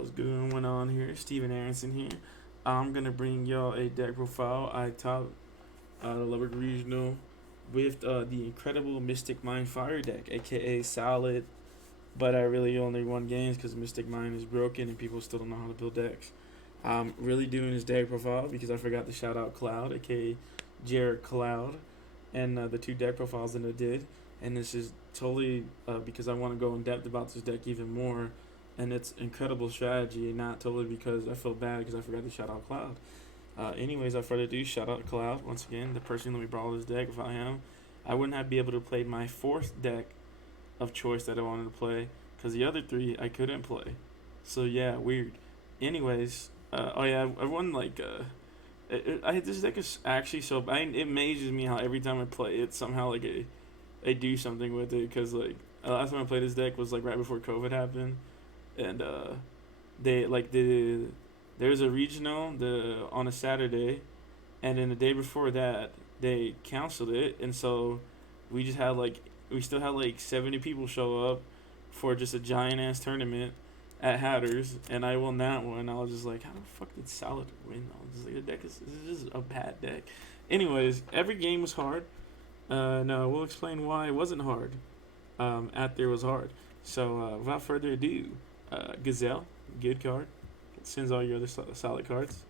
What's going on here? Steven Aronson here. I'm gonna bring y'all a deck profile. I top the Lubbock Regional with the incredible Mystic Mind Fire deck, aka Solid. But I really only won games because Mystic Mind is broken and people still don't know how to build decks. I'm really doing this deck profile because I forgot to shout out Cloud, aka Jared Cloud, and the two deck profiles that I did. And this is totally because I want to go in depth about this deck even more, and it's incredible strategy, not totally because I feel bad because I forgot to shout out Cloud. Anyways, without further ado, shout out Cloud once again, the person who let me borrow this deck. If I wouldn't have been able to play my fourth deck of choice that I wanted to play because the other three I couldn't play. So yeah, weird. Anyways, oh yeah, I won like this deck is actually it amazes me how every time I play it somehow like I do something with it because like last time I played this deck was like right before COVID happened, and they like there was a regional on a Saturday, and then the day before that they canceled it, and so we still had like 70 people show up for just a giant ass tournament at Hatters, and I won that one. I was just like, how the fuck did Salad win? I was just like, the deck is just a bad deck. Anyways, every game was hard. No, we'll explain why it wasn't hard. Out there was hard. So without further ado, Gazelle, good card. Sends all your other solid cards.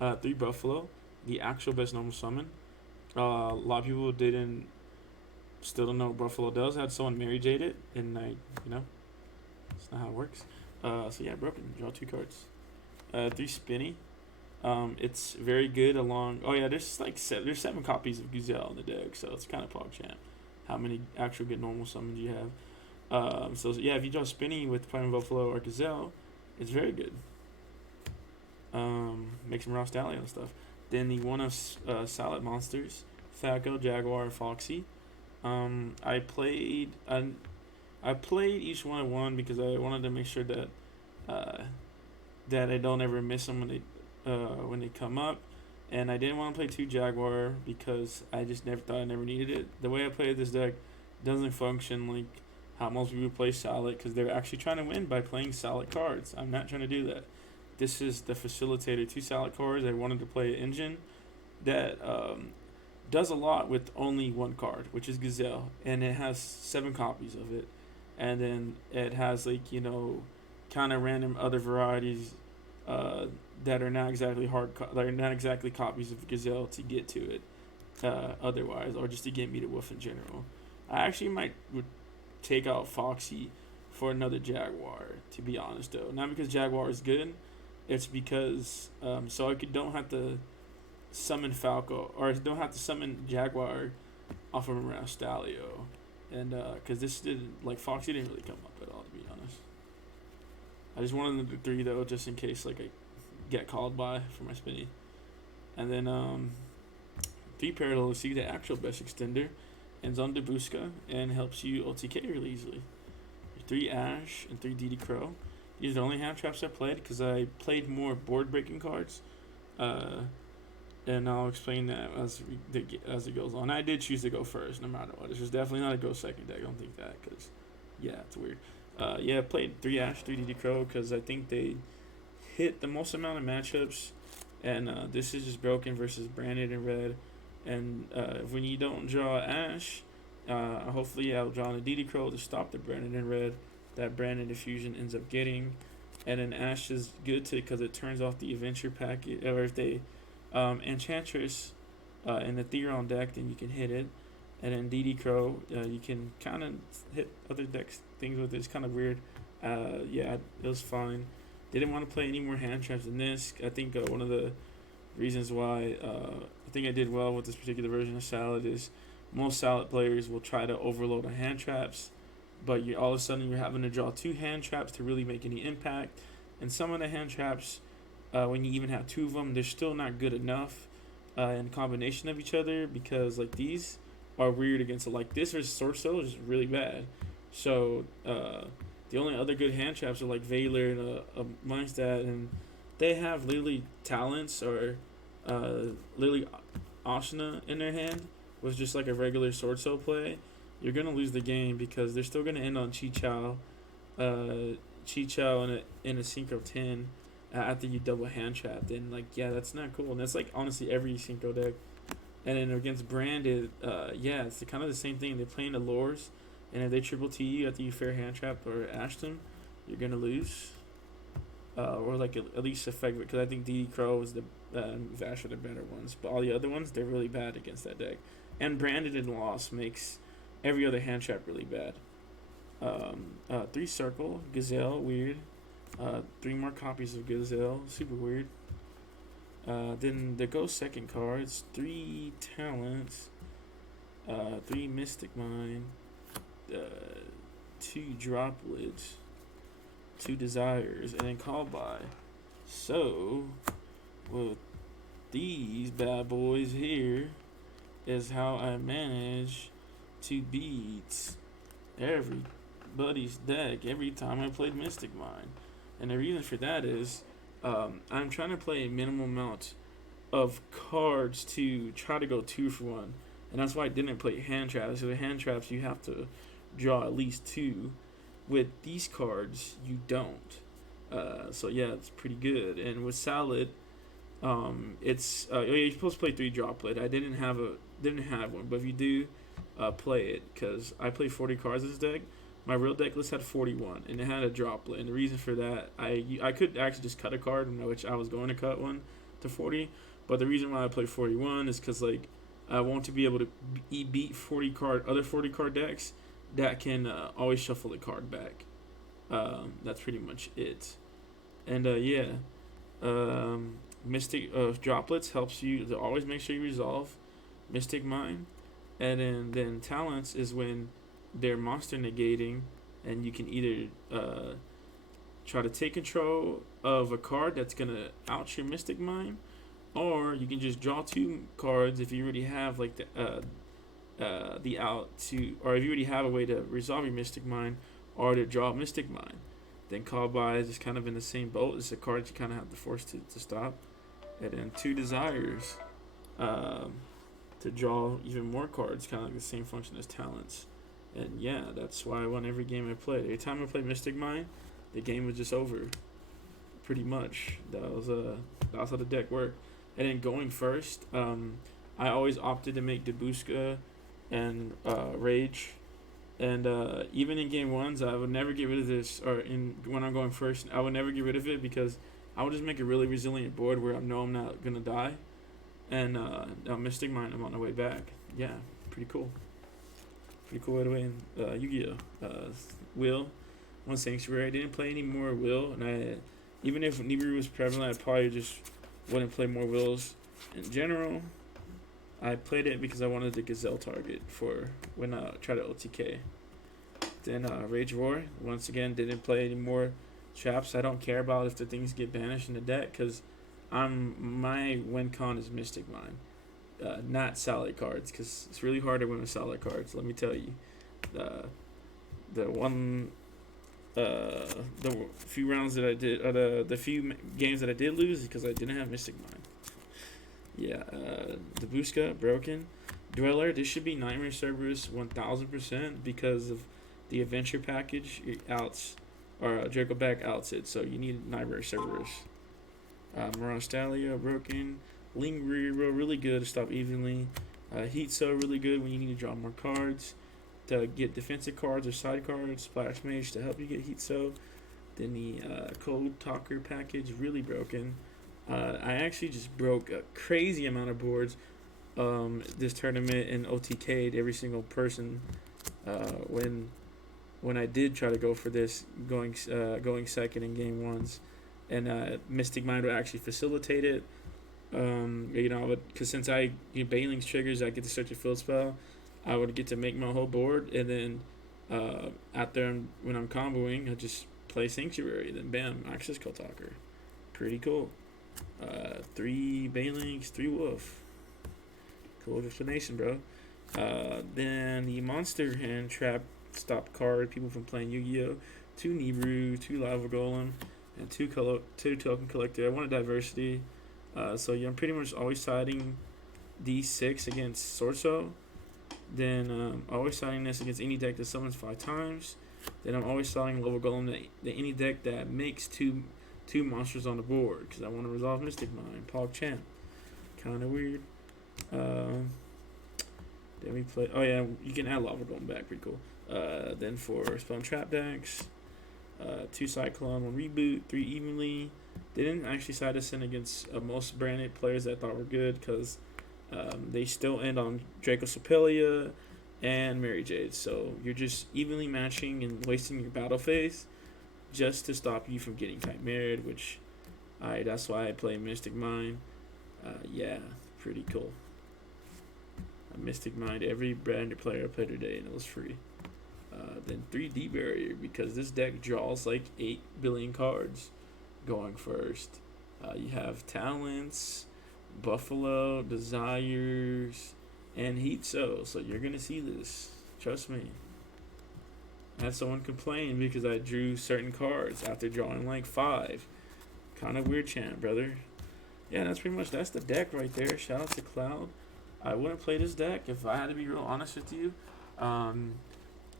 3 Buffalo, the actual best normal summon. A lot of people still don't know what Buffalo does. I had someone Mary Jade it, and that's not how it works. So yeah, broken. Draw 2 cards. 3 Spinny. It's very good along. Oh yeah, there's there's 7 copies of Gazelle in the deck, so it's kind of PogChamp. How many actual good normal summons you have? So yeah, if you draw Spinny with Prime Buffalo or Gazelle, it's very good. Make some raw stallion and stuff. Then the one of Solid Monsters, Thaco, Jaguar, Foxy. I played each one I won because I wanted to make sure that that I don't ever miss them when they come up, and I didn't want to play 2 Jaguar because I just never thought I never needed it. The way I played this deck doesn't function like how most people play Solid because they're actually trying to win by playing Solid cards. I'm not trying to do that. This is the facilitator 2 Solid cards. I wanted to play an engine that does a lot with only 1 card, which is Gazelle, and it has 7 copies of it, and then it has kind of random other varieties that are not exactly that are not exactly copies of Gazelle to get to it otherwise, or just to get me to Wolf in general. I actually would take out Foxy for another Jaguar, to be honest though. Not because Jaguar is good, it's because so I don't have to summon Falco, or don't have to summon Jaguar off of Stalio, and because Foxy didn't really come up at all, to be honest. I just wanted the 3 though, just in case I get called by for my spinny. And then 3 Parallel see the actual best extender, ends on Dabuska and helps you OTK really easily. 3 Ash and 3 DD Crow. These are the only hand traps I played because I played more board breaking cards. And I'll explain that as it goes on. I did choose to go first, no matter what. This was definitely not a go second deck. I don't think that, because yeah, it's weird. I played 3 Ash, 3 DD Crow because I think they hit the most amount of matchups, and this is just broken versus branded in red. And when you don't draw Ash, hopefully I'll draw a DD Crow to stop the branded in red that Branded Diffusion ends up getting. And then Ash is good because it turns off the adventure packet, or if they Enchantress in the Theron deck, then you can hit it. And then DD Crow, you can kind of hit other decks things with it. It's kind of weird. Yeah, it was fine. Didn't want to play any more hand traps than this. I think one of the reasons why I think I did well with this particular version of Salad is most Salad players will try to overload on hand traps, but all of a sudden you're having to draw 2 hand traps to really make any impact. And some of the hand traps, when you even have 2 of them, they're still not good enough in combination of each other, because like these are weird against it. Like this versus Sword Soul is really bad. So the only other good hand traps are like Valor and a Mindstad, and they have literally talents or literally Ashna in their hand with just like a regular Sword Soul play. You're gonna lose the game because they're still gonna end on Chi Chow. Chicho in a Synchro 10 after you double hand trap, then like yeah, that's not cool. And that's like honestly every Synchro deck. And then against branded, yeah, it's kind of the same thing. They play in the lures, and if they triple T you after you fair hand trap or ash them, you're gonna lose. Or like at least affect because I think DD Crow is the Vash are the better ones, but all the other ones they're really bad against that deck. And branded and lost makes every other hand trap really bad. 3 circle Gazelle weird. 3 more copies of Gazelle super weird. Then the Ghost second cards, 3 talents, 3 Mystic Mine, 2 droplets, 2 desires, and then call by. So, with these bad boys here is how I manage to beat everybody's deck every time I played Mystic Mine. And the reason for that is I'm trying to play a minimal amount of cards to try to go 2 for 1. And that's why I didn't play hand traps. So the hand traps you have to draw at least 2. With these cards you don't. So yeah, it's pretty good. And with Salad, it's you're supposed to play 3 droplet. I didn't have one, but if you do, play it because I play 40 cards in this deck. My real deck list had 41, and it had a droplet. And the reason for that, I could actually just cut a card, which I was going to cut one to 40. But the reason why I play 41 is because like I want to be able to beat other 40 card decks that can always shuffle the card back. That's pretty much it. And yeah, Mystic droplets helps you to always make sure you resolve Mystic Mine, and then talents is when they're monster negating, and you can either try to take control of a card that's gonna out your Mystic Mine, or you can just draw 2 cards if you already have like the out to, or if you already have a way to resolve your Mystic Mine, or to draw Mystic Mine. Then call by is just kind of in the same boat. It's a card you kind of have to force to stop, and then 2 desires to draw even more cards, kind of like the same function as talents. And yeah, that's why I won every game I played. Every time I played Mystic Mine, the game was just over. Pretty much. That was how the deck worked. And then going first, I always opted to make Dabuska and Rage. And even in game 1s, I would never get rid of this. Or when I'm going first, I would never get rid of it because I would just make a really resilient board where I know I'm not gonna die. And Mystic Mine, I'm on the way back. Yeah, pretty cool. Pretty cool way to win Yu-Gi-Oh! Will, 1 Sanctuary. I didn't play any more Will, and even if Nibiru was prevalent, I probably just wouldn't play more Wills. In general, I played it because I wanted the Gazelle target for when I try to OTK. Then Rage Roar, once again, didn't play any more traps. I don't care about if the things get banished in the deck because my win con is Mystic Mine. Not salad cards, because it's really hard to win with salad cards. Let me tell you, the few rounds that I did, the few games that I did lose, because I didn't have Mystic Mine. Yeah, Dabuska broken, Dweller. This should be Nightmare Cerberus 1000% because of the adventure package. It outs or Draco back outs it, so you need Nightmare Cerberus. Morastalia broken. Lingro really good to stop evenly. Heat So really good when you need to draw more cards. To get defensive cards or side cards. Splash Mage to help you get Heat So. Then the Cold Talker package really broken. I actually just broke a crazy amount of boards this tournament and OTK'd every single person when I did try to go for this going second in game 1s. And Mystic Mind would actually facilitate it. Because since Bailing's triggers, I get to search a field spell, I would get to make my whole board, and then when I'm comboing, I just play Sanctuary, then bam, Access Cult Talker. Pretty cool. 3 Bailings, 3 Wolf. Cool explanation, bro. Then the Monster Hand Trap stop card people from playing Yu-Gi-Oh! 2 Nibiru, 2 Lava Golem, and 2 Token Collector. I wanted diversity. So yeah, I'm pretty much always siding D6 against Sorso. Then always siding this against any deck that summons 5 times. Then I'm always selling level golem to any deck that makes two monsters on the board because I want to resolve Mystic Mine. Pog Champ, kind of weird. Then we play. Oh yeah, you can add lava golem back. Pretty cool. Then for spell and trap decks, 2 Cyclone, 1 Reboot, 3 Evenly. They didn't actually side us in against most branded players that I thought were good because they still end on Draco Sopelia and Mary Jade. So you're just evenly matching and wasting your battle phase just to stop you from getting Chimeraed, which that's why I play Mystic Mine. Yeah, pretty cool. I Mystic Mine every branded player I played today, and it was free. Then 3D Barrier, because this deck draws like 8 billion cards going first. You have Talents, Buffalo, Desires, and Heat So you're going to see this. Trust me. I had someone complain because I drew certain cards after drawing like 5. Kind of weird chant, brother. Yeah, that's the deck right there. Shout out to Cloud. I wouldn't play this deck if I had to be real honest with you.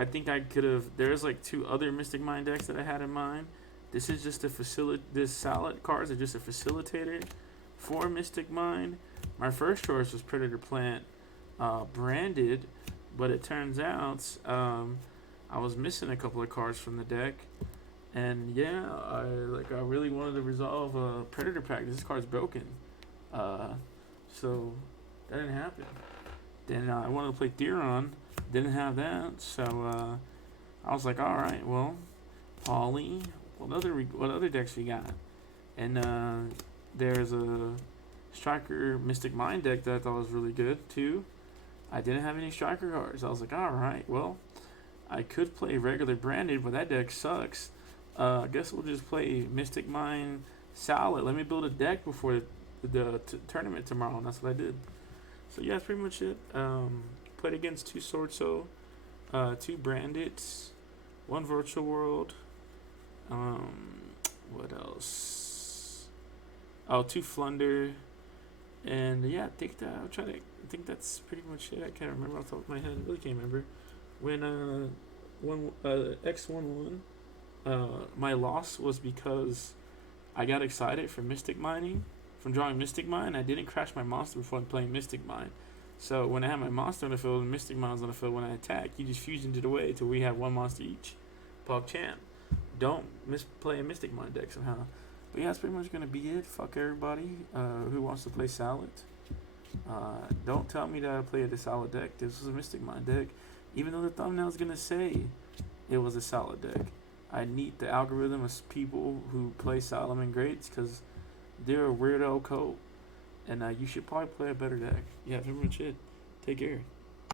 I think I could have. There's like 2 other Mystic Mine decks that I had in mind. This is just This salad cards are just a facilitator for Mystic Mine. My first choice was Predator Plant, branded, but it turns out I was missing a couple of cards from the deck, and yeah, I really wanted to resolve a Predator pack. This card's broken, so that didn't happen. Then I wanted to play Theron, didn't have that, so I was like, all right, well, Polly, what other decks we got? And there's a Striker Mystic Mine deck that I thought was really good too. I didn't have any Striker cards. I was like, all right, well, I could play regular branded, but that deck sucks. I guess we'll just play Mystic Mine Salad. Let me build a deck before the tournament tomorrow, and that's what I did. So yeah, that's pretty much it. Played against 2 Sword Soul, 2 Brandeds, 1 Virtual World. What else? Oh, 2 Flunder, and yeah, I think that's pretty much it. I can't remember off the top of my head. I really can't remember. When X1 won, my loss was because I got excited from drawing Mystic Mine. I didn't crash my monster before playing Mystic Mine. So when I had my monster on the field and Mystic Mine was on the field, when I attack, you just fusioned it away till we have 1 monster each. Pog Champ. Don't play a Mystic Mine deck somehow. But yeah, that's pretty much going to be it. Fuck everybody who wants to play Salad. Don't tell me that I play a Salad deck. This was a Mystic Mine deck. Even though the thumbnail is going to say it was a Salad deck. I need the algorithm of people who play Salamangreats because they're a weirdo cult. And you should probably play a better deck. Yeah, that's pretty much it. Take care.